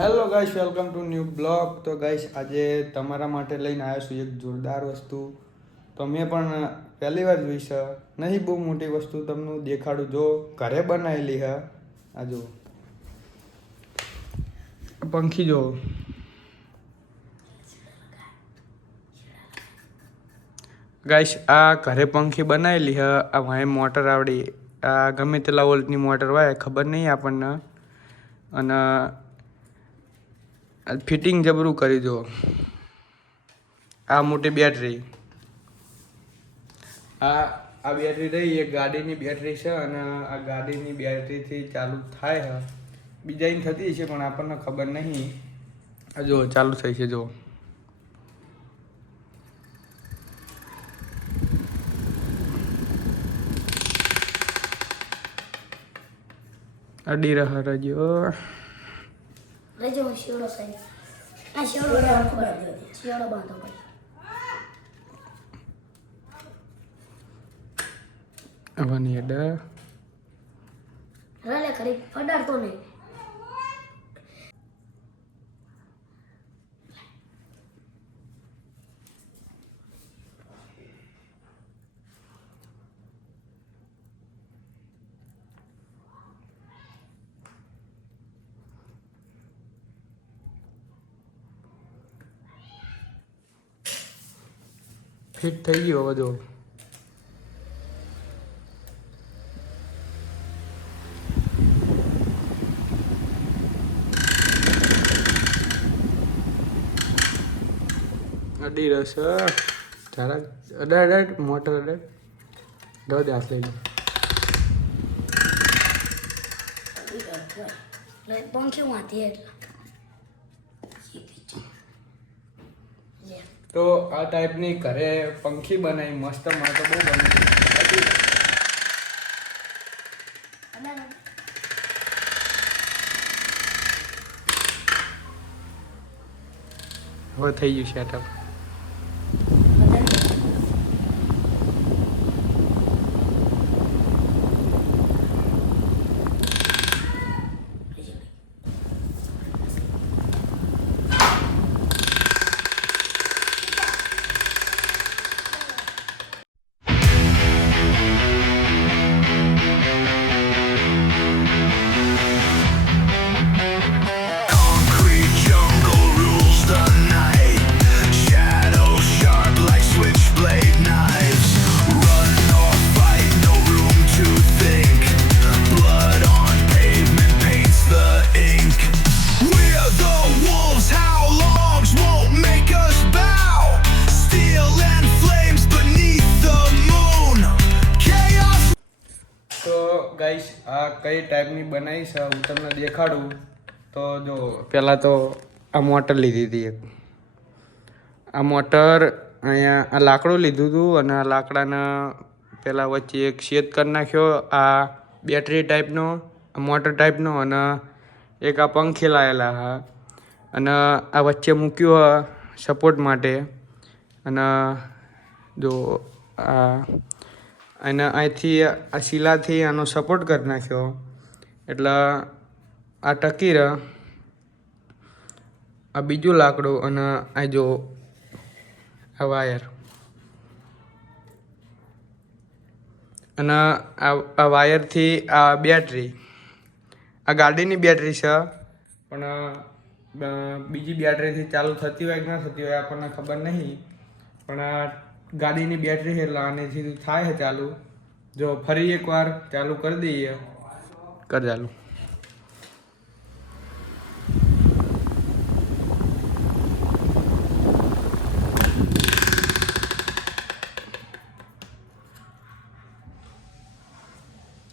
Hello guys, welcome to new blog. તો guys, આજે તમારા માટે લઈને આવ્યો છું એક જોરદાર વસ્તુ. તો મેં પણ પહેલી વાર જોઈ છે. નહીં બહુ મોટી વસ્તુ, તમને દેખાડું. જો ઘરે બનાવેલી હે. આ જો પંખી જો. ગાઈસ, આ ઘરે પંખી બનાવેલી હે. આ વાય મોટર આવડી. આ ગમે તેટલા વોલ્ટની મોટર હોય ખબર નહીં આપણને. અને ફિટિંગ જબરું કરી દો. આ મોટી બેટરી, આ બેટરી રહી એક ગાડીની બેટરી છે. અને આ ગાડીની બેટરીથી ચાલુ થાય છે. બીજાની થતી છે પણ આપણને ખબર નહીં. આ જો ચાલુ થઈ છે. જો અડી રહ્યા રજો રજો શિવડો સાહેબ આ શિવડો બાંધો ભાઈ. આવવાની અડા રલે ખરી ફડાડતો નહીં. ફિટ થઈ ગયો હવે. જો અડી રહેશે. જરાક અડાડ મોટર અડાડ દો દે હાથ લઈ લે. પંખી વાંધી એટલે તો આ ટાઈપની ઘરે પંખી બનાવી મસ્ત. માં તો બહુ બની. હવે થઈ ગયું સેટઅપ. ગાઈસ, આ કઈ ટાઈપની બનાવી છે હું તમને દેખાડું. તો જો પહેલાં તો આ મોટર લીધી હતી એક. આ મોટર અહીંયા આ લાકડું લીધું હતું. અને આ લાકડાના પહેલાં વચ્ચે એક છેદ કરી નાખ્યો. આ બેટરી ટાઈપનો, આ મોટર ટાઈપનો. અને એક આ પંખી લાવેલા હા. અને આ વચ્ચે મૂક્યું સપોર્ટ માટે. અને જો આ અને અહીંથી આ શીલાથી આનો સપોર્ટ કરી નાખ્યો એટલે આ ટકી રહે. આ બીજું લાકડું. અને આ જો આ વાયર. અને આ વાયરથી આ બેટરી. આ ગાડીની બેટરી છે પણ બીજી બેટરીથી ચાલુ થતી હોય કે ના થતી હોય આપણને ખબર નહીં. પણ આ ગાડીની બેટરી છે એટલે આનેથી થાય છે ચાલુ. જો ફરી એકવાર ચાલુ કરી દઈએ. કર ચાલુ.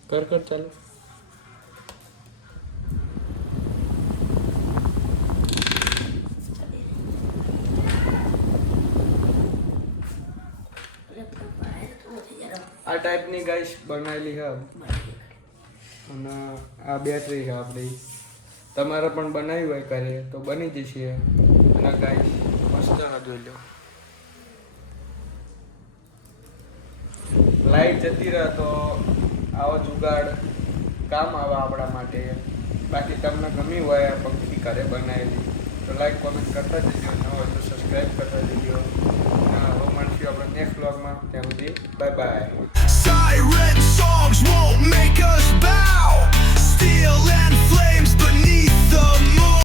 કર ચાલુ. આ ટાઈપની ગાઈસ બનાવેલી છે. અને આ બેટરી છે આપણી. તમારે પણ બનાવી હોય કરે તો બની જશે. અને ગાઈસ મસ્ત જોઈ લો. લાઈટ જતી રહે તો આવો જુગાડ કામ આવે આપણા માટે. બાકી તમને ગમી હોય આ પંખી ઘરે બનાવેલી તો લાઈક કોમેન્ટ કરતા જજો, ન હોય તો સબસ્ક્રાઈબ કરતા જજો. હવે મળશું આપણે નેક્સ્ટ વ્લોગમાં. ત્યાં સુધી બાય બાય.